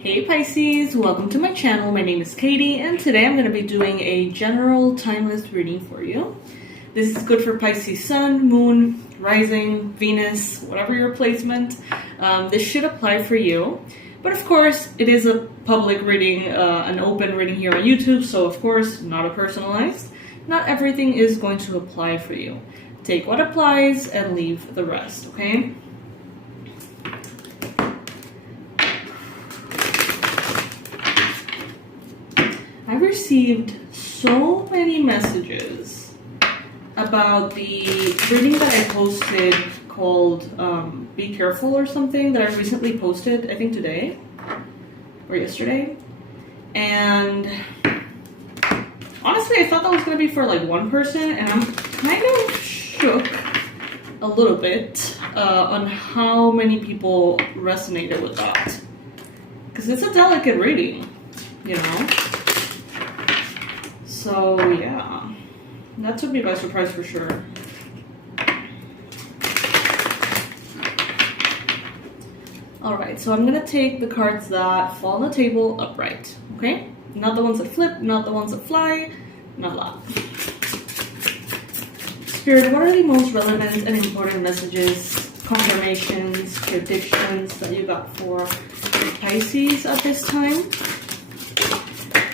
Hey Pisces, welcome to my channel. My name is Katie and today I'm going to be doing a general timeless reading for you. This is good for Pisces Sun, Moon, Rising, Venus, whatever your placement. This should apply for you. But of course, it is a public reading, an open reading here on YouTube, so of course, not a personalized. Not everything is going to apply for you. Take what applies and leave the rest, okay? I received so many messages about the reading that I posted called Be Careful or something that I recently posted, I think today or yesterday. And honestly, I thought that was going to be for like one person, and I'm kind of shook a little bit on how many people resonated with that. Because it's a delicate reading, you know? So yeah, that took me by surprise for sure. Alright, so I'm going to take the cards that fall on the table upright, okay? Not the ones that flip, not the ones that fly, not that. Spirit, what are the most relevant and important messages, confirmations, predictions that you got for Pisces at this time?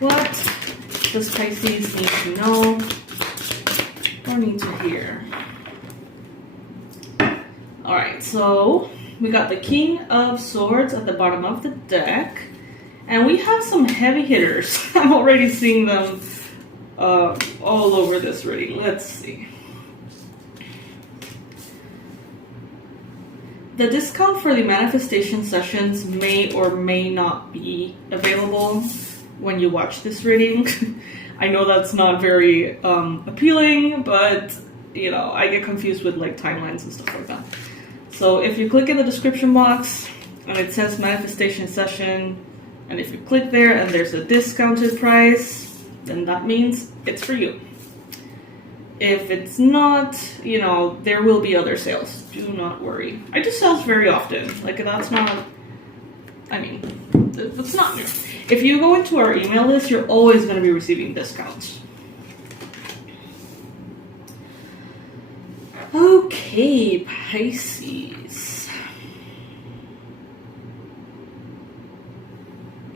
What does Pisces need to know or need to hear? Alright, so we got the King of Swords at the bottom of the deck. And we have some heavy hitters. I'm already seeing them all over this reading. Let's see. The discount for the manifestation sessions may or may not be available when you watch this reading. I know that's not very appealing, but you know, I get confused with like timelines and stuff like that. So if you click in the description box and it says manifestation session, and if you click there and there's a discounted price, then that means it's for you. If it's not, you know, there will be other sales. Do not worry. I do sales very often. Like, that's not, I mean, that's not new. If you go into our email list, you're always going to be receiving discounts. Okay, Pisces.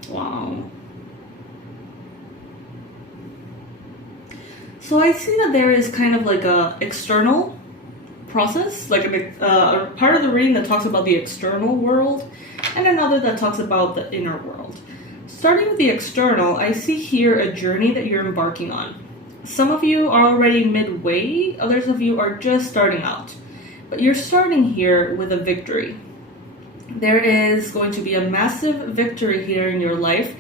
Wow. So I see that there is kind of like a external process, like a part of the reading that talks about the external world and another that talks about the inner world. Starting with the external, I see here a journey that you're embarking on. Some of you are already midway, others of you are just starting out. But you're starting here with a victory. There is going to be a massive victory here in your life,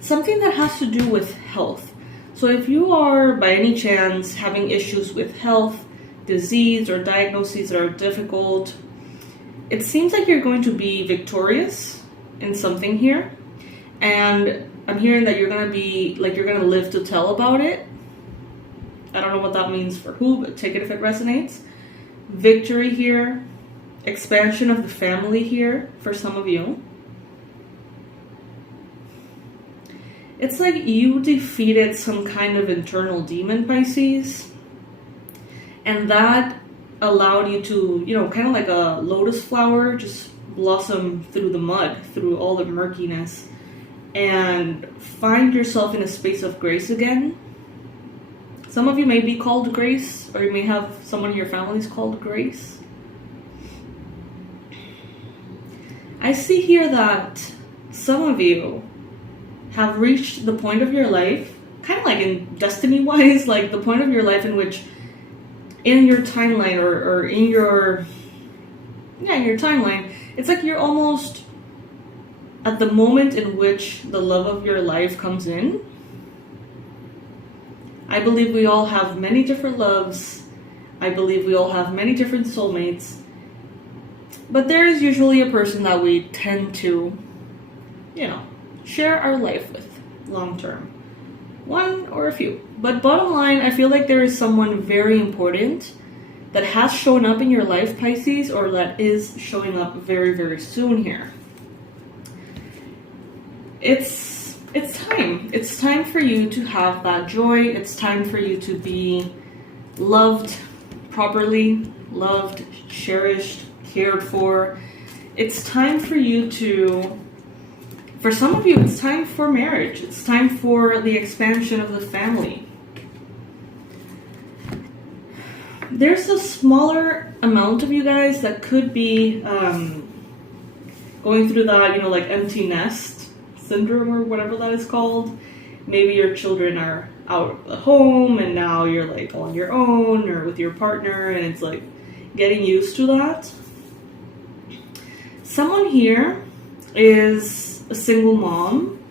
something that has to do with health. So if you are, by any chance, having issues with health, disease, or diagnoses that are difficult, it seems like you're going to be victorious in something here. And I'm hearing that you're going to be, like, you're going to live to tell about it. I don't know what that means for who, but take it if it resonates. Victory here. Expansion of the family here for some of you. It's like you defeated some kind of internal demon, Pisces. And that allowed you to, you know, kind of like a lotus flower, just blossom through the mud, through all the murkiness, and find yourself in a space of grace again. Some of you may be called Grace, or you may have someone in your families called Grace. I see here that some of you have reached the point of your life, kind of like in destiny-wise, like the point of your life in which in your timeline or in your timeline, it's like you're almost at the moment in which the love of your life comes in. I believe we all have many different loves. I believe we all have many different soulmates. But there is usually a person that we tend to, you know, share our life with long term. One or a few. But bottom line, I feel like there is someone very important that has shown up in your life, Pisces, or that is showing up very, very soon here. it's time. It's time for you to have that joy. It's time for you to be loved properly, loved, cherished, cared for. It's time for you to, for some of you, it's time for marriage. It's time for the expansion of the family. There's a smaller amount of you guys that could be going through that, like empty nest syndrome or whatever that is called. Maybe your children are out of the home and now you're like on your own or with your partner, and it's like getting used to that. Someone here is a single mom.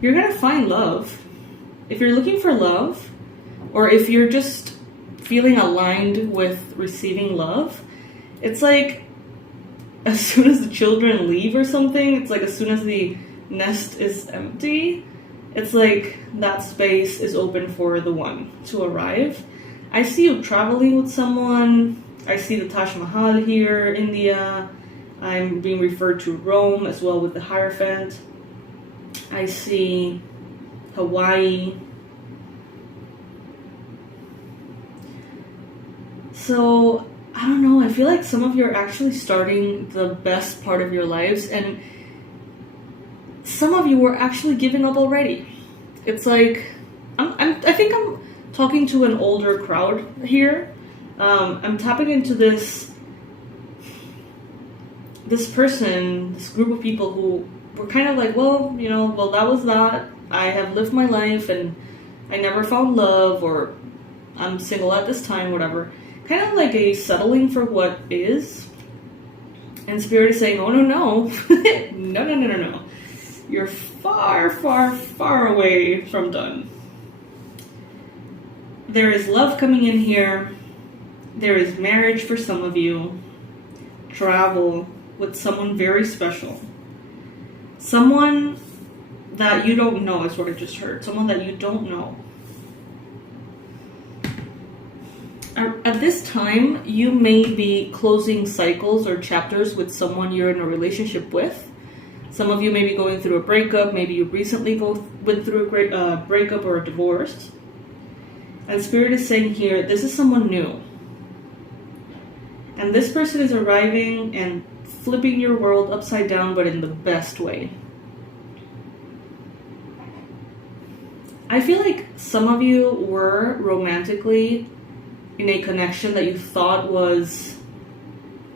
You're gonna find love. If you're looking for love, or if you're just feeling aligned with receiving love, it's like as soon as the children leave or something, it's like as soon as the nest is empty, it's like that space is open for the one to arrive. I see you traveling with someone. I see the Taj Mahal here, India. I'm being referred to Rome as well with the Hierophant. I see Hawaii. So, I don't know, I feel like some of you are actually starting the best part of your lives, and some of you were actually giving up already. It's like, I think I'm talking to an older crowd here. I'm tapping into this person, this group of people who were kind of like, well, that was that. I have lived my life and I never found love, or I'm single at this time, whatever. Kind of like a settling for what is. And Spirit is saying, oh, no. No. You're far, far, far away from done. There is love coming in here. There is marriage for some of you. Travel with someone very special. Someone that you don't know is what I just heard. Someone that you don't know. At this time, you may be closing cycles or chapters with someone you're in a relationship with. Some of you may be going through a breakup. Maybe you recently went through a breakup or a divorce. And Spirit is saying here, this is someone new. And this person is arriving and flipping your world upside down, but in the best way. I feel like some of you were romantically in a connection that you thought was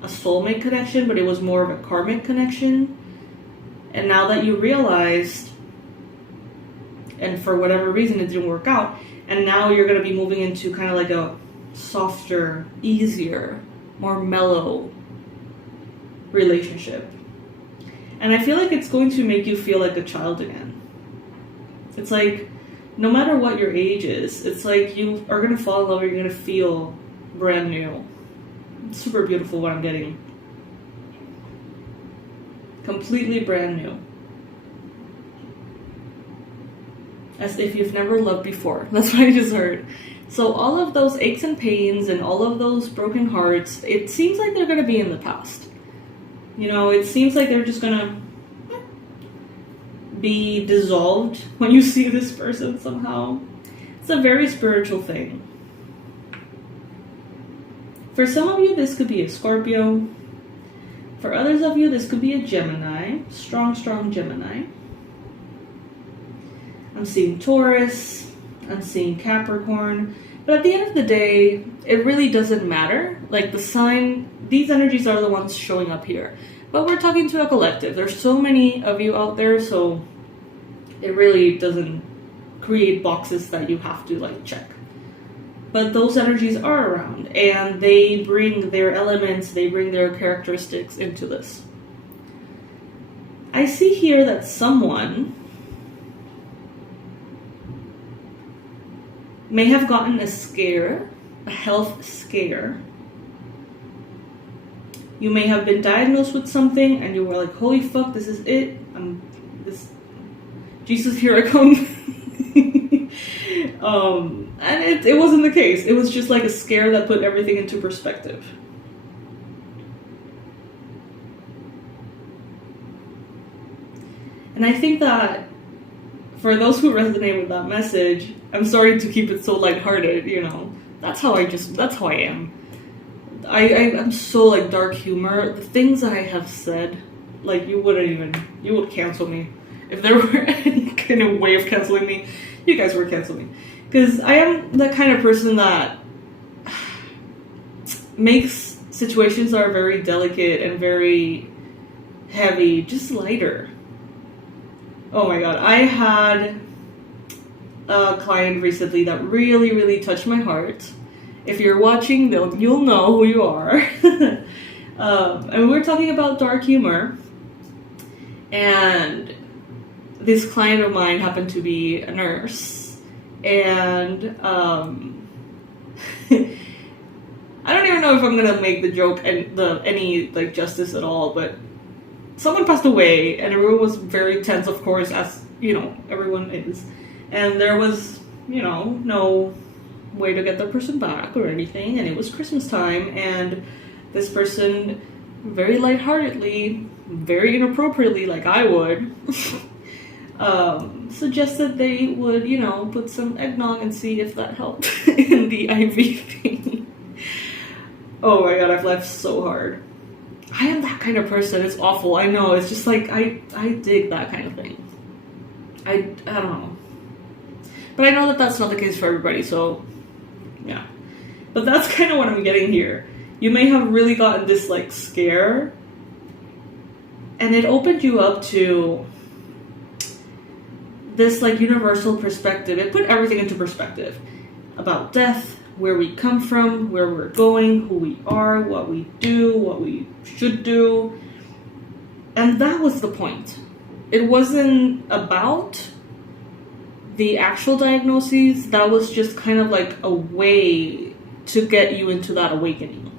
a soulmate connection, but it was more of a karmic connection. And now that you realized, and for whatever reason it didn't work out, and now you're going to be moving into kind of like a softer, easier, more mellow relationship. And I feel like it's going to make you feel like a child again. It's like, no matter what your age is, it's like you are going to fall in love, you're going to feel brand new. It's super beautiful what I'm getting. Completely brand new. As if you've never loved before. That's what I just heard. So all of those aches and pains and all of those broken hearts, it seems like they're going to be in the past. It seems like they're just going to be dissolved when you see this person somehow. It's a very spiritual thing. For some of you, this could be a Scorpio. For others of you, this could be a Gemini. Strong Gemini. I'm seeing Taurus. I'm seeing Capricorn. But at the end of the day, it really doesn't matter. Like the sign, these energies are the ones showing up here. But we're talking to a collective. There's so many of you out there, so it really doesn't create boxes that you have to check. But those energies are around, and they bring their elements, they bring their characteristics into this. I see here that someone may have gotten a scare, a health scare. You may have been diagnosed with something and you were like, holy fuck, this is it. Jesus, here I come. And it wasn't the case. It was just like a scare that put everything into perspective. And I think that for those who resonate with that message, I'm sorry to keep it so lighthearted, you know. That's how I am. I'm so like dark humor. The things I have said, like you would cancel me. If there were any kind of way of canceling me, you guys would cancel me. Because I am the kind of person that makes situations that are very delicate and very heavy just lighter. Oh my god, I had a client recently that really, really touched my heart. If you're watching, you'll know who you are. And we were talking about dark humor. And this client of mine happened to be a nurse. And I don't even know if I'm gonna make the joke any like justice at all, but someone passed away and everyone was very tense, of course, as you know, everyone is. And there was, you know, no way to get the person back or anything, and it was Christmas time, and this person very lightheartedly, very inappropriately, like I would, suggested they would, you know, put some eggnog and see if that helped in the IV thing. Oh my god, I've laughed so hard. I am that kind of person. It's awful, I know. It's just like, I dig that kind of thing. I don't know. But I know that that's not the case for everybody, so yeah. But that's kind of what I'm getting here. You may have really gotten this like scare, and it opened you up to this like universal perspective. It put everything into perspective about death, where we come from, where we're going, who we are, what we do, what we should do. And that was the point. It wasn't about the actual diagnoses. That was just kind of like a way to get you into that awakening.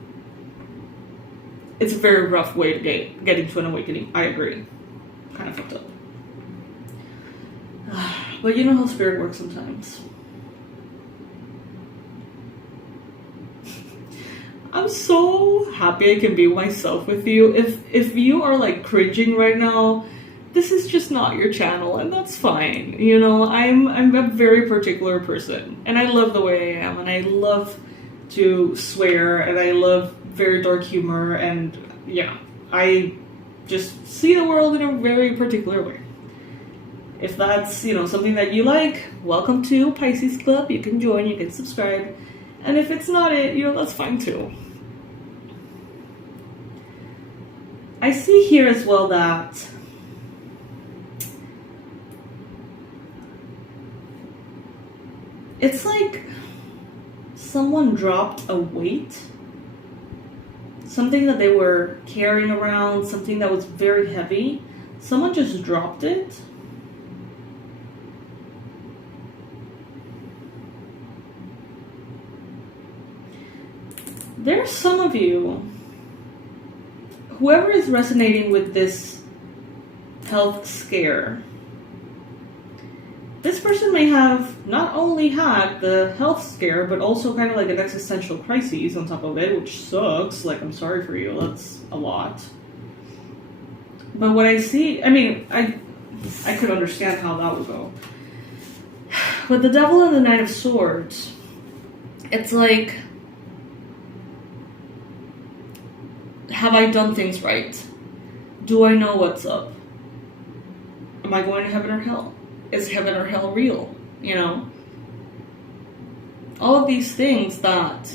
It's a very rough way to get into an awakening. I agree. Kind of fucked up. But you know how spirit works sometimes. I'm so happy I can be myself with you. If you are like cringing right now, this is just not your channel, and that's fine. You know, I'm a very particular person, and I love the way I am, and I love to swear, and I love very dark humor, and yeah, I just see the world in a very particular way. If that's, you know, something that you like, welcome to Pisces Club. You can join, you can subscribe. And if it's not it, you know, that's fine too. I see here as well that it's like someone dropped a weight. Something that they were carrying around, something that was very heavy. Someone just dropped it. There's some of you, whoever is resonating with this health scare, this person may have not only had the health scare, but also kind of like an existential crisis on top of it, which sucks. Like, I'm sorry for you, that's a lot. But what I see, I mean, I could understand how that would go. But the Devil and the Knight of Swords, it's like, have I done things right? Do I know what's up? Am I going to heaven or hell? Is heaven or hell real? You know? All of these things that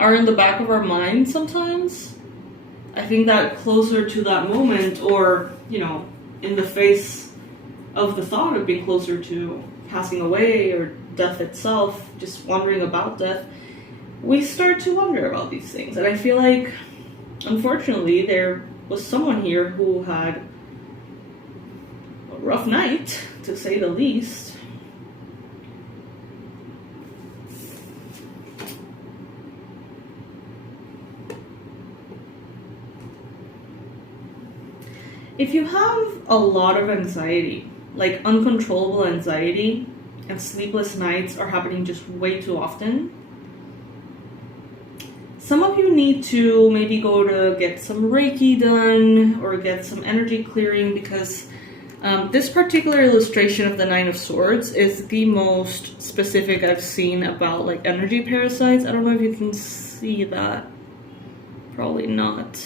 are in the back of our mind sometimes. I think that closer to that moment, or, you know, in the face of the thought of being closer to passing away or death itself, just wondering about death, we start to wonder about these things. And I feel like, unfortunately, there was someone here who had a rough night, to say the least. If you have a lot of anxiety, like uncontrollable anxiety, and sleepless nights are happening just way too often, some of you need to maybe go to get some Reiki done or get some energy clearing, because This particular illustration of the Nine of Swords is the most specific I've seen about like energy parasites. I don't know if you can see that. Probably not.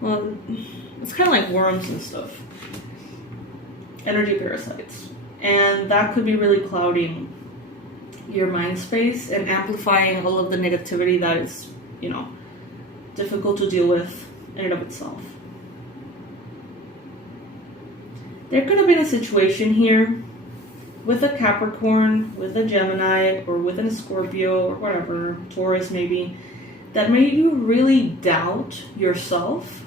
Well, it's kind of like worms and stuff. Energy parasites. And that could be really clouding your mind space and amplifying all of the negativity that is, you know, difficult to deal with in and of itself. There could have been a situation here with a Capricorn, with a Gemini, or with a Scorpio, or whatever, Taurus maybe, that made you really doubt yourself,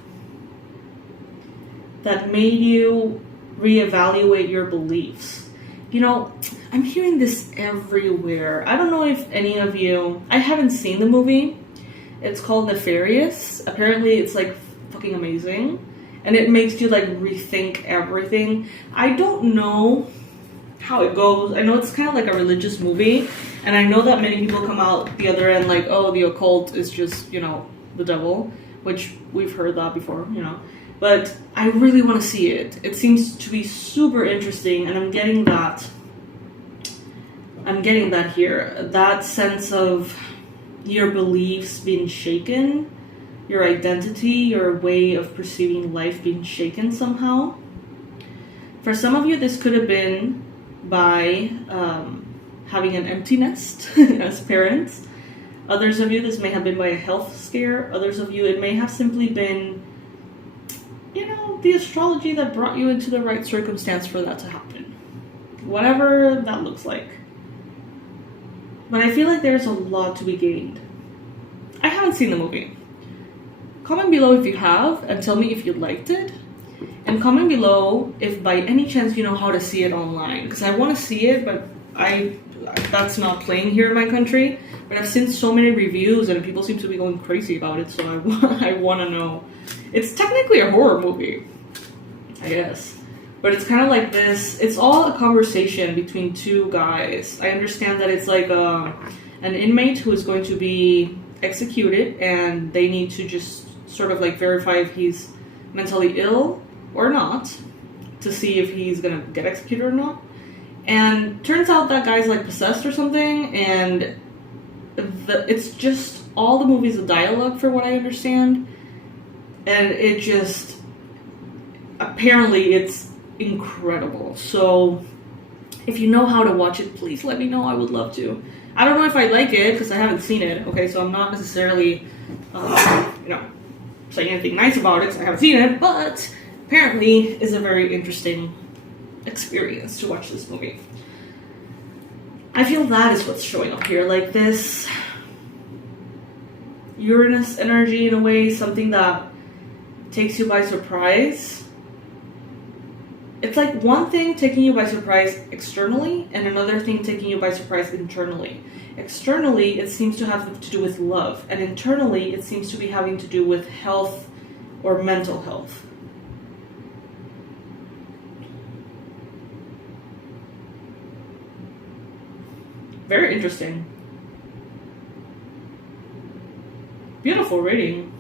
that made you reevaluate your beliefs. You know, I'm hearing this everywhere. I don't know if any of you, I haven't seen the movie. It's called Nefarious. Apparently it's like fucking amazing. And it makes you like rethink everything. I don't know how it goes. I know it's kind of like a religious movie. And I know that many people come out the other end like, oh, the occult is just, you know, the devil. Which we've heard that before, you know. But I really want to see it. It seems to be super interesting. And I'm getting that here. That sense of your beliefs being shaken. Your identity, your way of perceiving life being shaken somehow. For some of you, this could have been by having an empty nest as parents. Others of you, this may have been by a health scare. Others of you, it may have simply been, you know, the astrology that brought you into the right circumstance for that to happen. Whatever that looks like. But I feel like there's a lot to be gained. I haven't seen the movie. Comment below if you have, and tell me if you liked it. And comment below if by any chance you know how to see it online. Because I want to see it, but that's not playing here in my country. But I've seen so many reviews and people seem to be going crazy about it, so I want to know. It's technically a horror movie, I guess. But it's kind of like this, it's all a conversation between two guys. I understand that it's like an inmate who is going to be executed and they need to just sort of like verify if he's mentally ill or not to see if he's gonna get executed or not. And turns out that guy's like possessed or something, and it's just all the movie's a dialogue for what I understand, and it just apparently it's incredible. So if you know how to watch it, please let me know. I would love to. I don't know if I like it because I haven't seen it. Okay, so I'm not necessarily you know, saying anything nice about it because I haven't seen it, but apparently is a very interesting experience to watch this movie. I feel that is what's showing up here, like this Uranus energy in a way, something that takes you by surprise. It's like one thing taking you by surprise externally and another thing taking you by surprise internally. Externally, it seems to have to do with love, and internally, it seems to be having to do with health or mental health. Very interesting. Beautiful reading.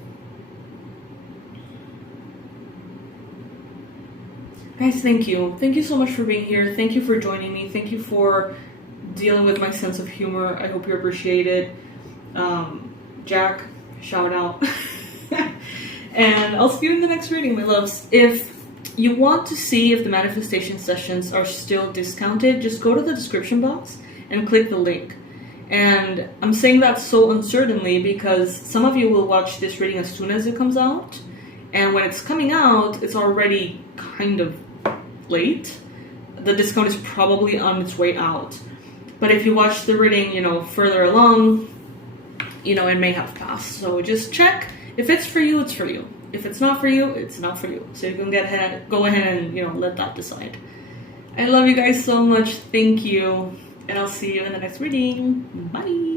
Guys, thank you. Thank you so much for being here. Thank you for joining me. Thank you for dealing with my sense of humor. I hope you appreciate it. Jack, shout out. And I'll see you in the next reading, my loves. If you want to see if the manifestation sessions are still discounted, just go to the description box and click the link. And I'm saying that so uncertainly because some of you will watch this reading as soon as it comes out. And when it's coming out, it's already kind of late. The discount is probably on its way out. But if you watch the reading, you know, further along, you know, it may have passed. So just check. If it's for you, it's for you. If it's not for you, it's not for you. So you can go ahead and, you know, let that decide. I love you guys so much. Thank you. And I'll see you in the next reading. Bye.